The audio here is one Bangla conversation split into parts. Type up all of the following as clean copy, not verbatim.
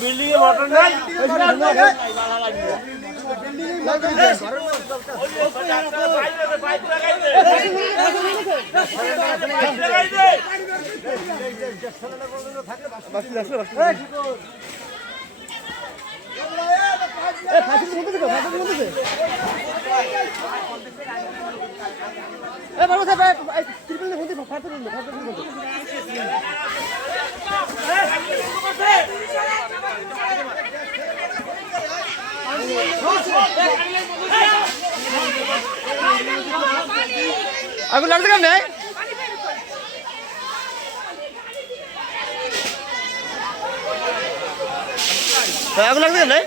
বিল্ডিং এ মোটর নাই আগুন লাগছে কেমনে আগুন লাগছে কেমনে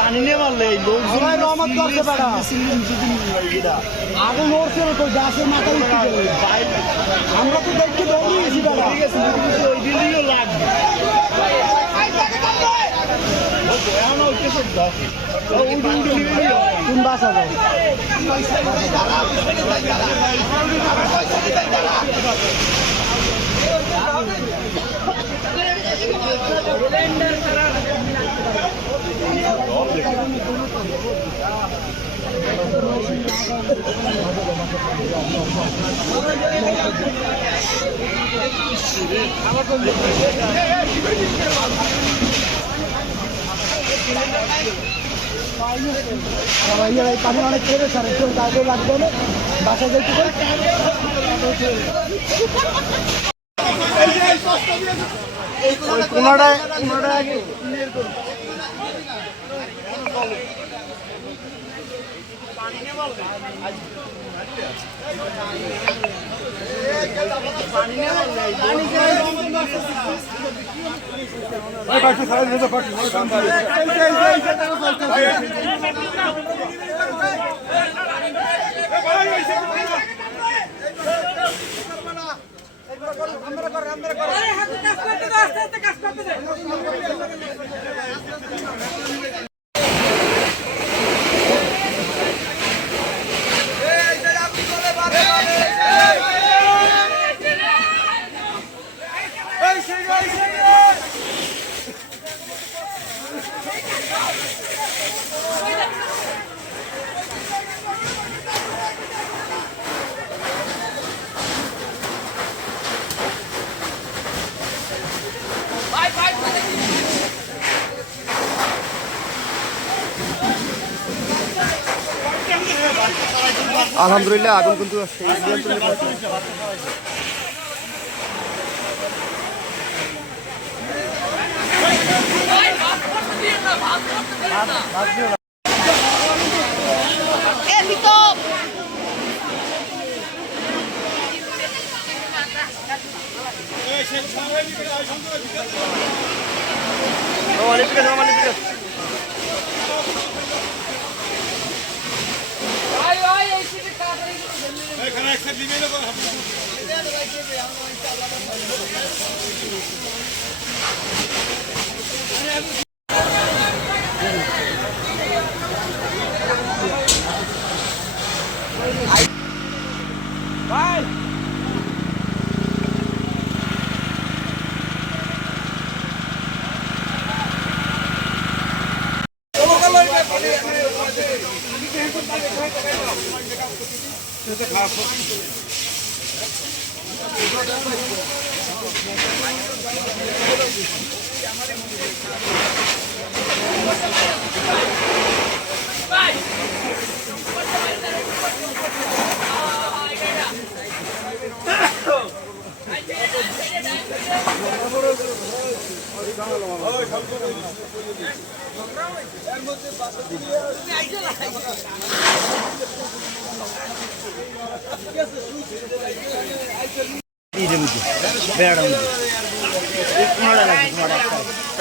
পানি নিয়ে মারলে লোক রহমত করতে পারা আগুন ওরছে তো গাছের মাথা আমরা তো দেখতে বেরিয়েছি ওই বিল্ডিংও লাগবে কোন বাসা যায় পানি অনেক কেড়ে সারে কেউ কাজে লাগবে না বাসা যেতে কোনটায় আগে আলহামদুলিল্লাহ আগুন কিন্তু সেই নিয়ন্ত্রণে পড়েছে।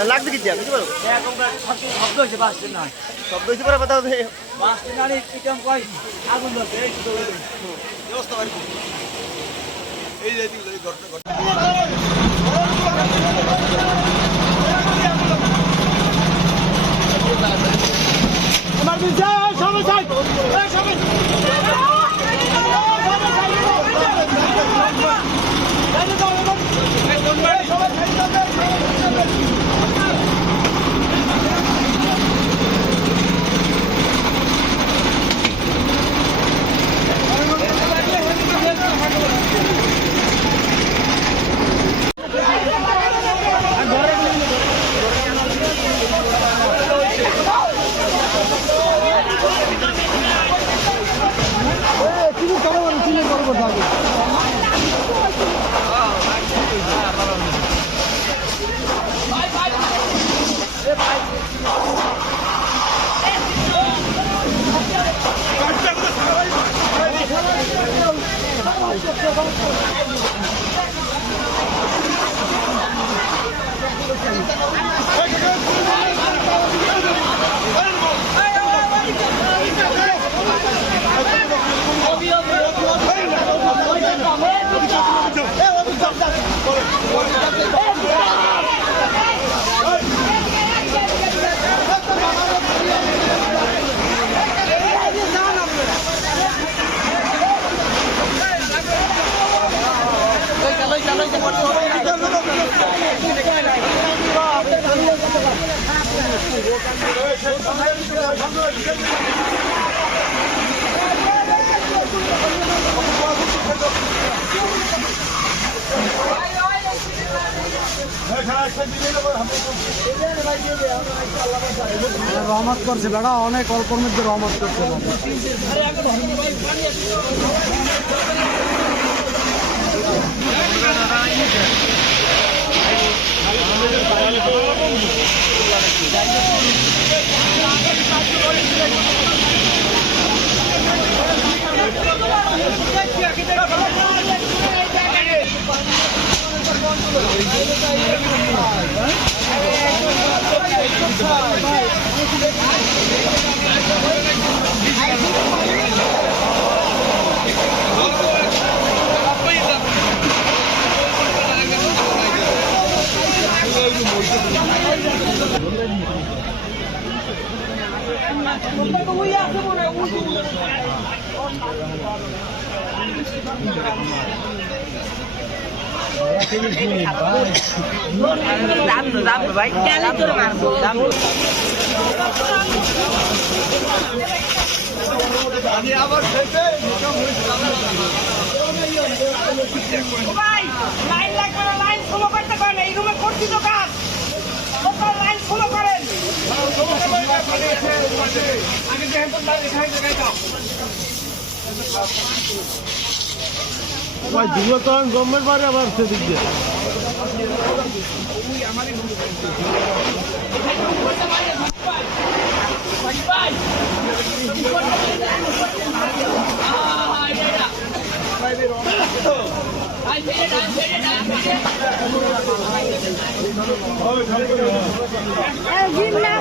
লাগবে কি দিয়া বুঝতে পারো শব্দ হয়েছে বাসটি না শব্দ হইতে পারে কথা হবে বাসটি না কিরকম কয় আগুন ধরছে এই তো ব্যবস্থা বাড়ি এই যে ঘটনা এমার্জেন্সি সবাই সাইড সবাই রহমত করছে বেড়া অনেক অল্পর মধ্যে রহমত করছে দাম ভাই আবার লাইন লাগবে না, লাইন ফলো করতে পারেন, এই রুমে করছি তো কাজ, লাইন ফলো করেন। আগে ভাই দুটো তখন গমের বাড়ি আবার সেদিক দিয়ে Gimna,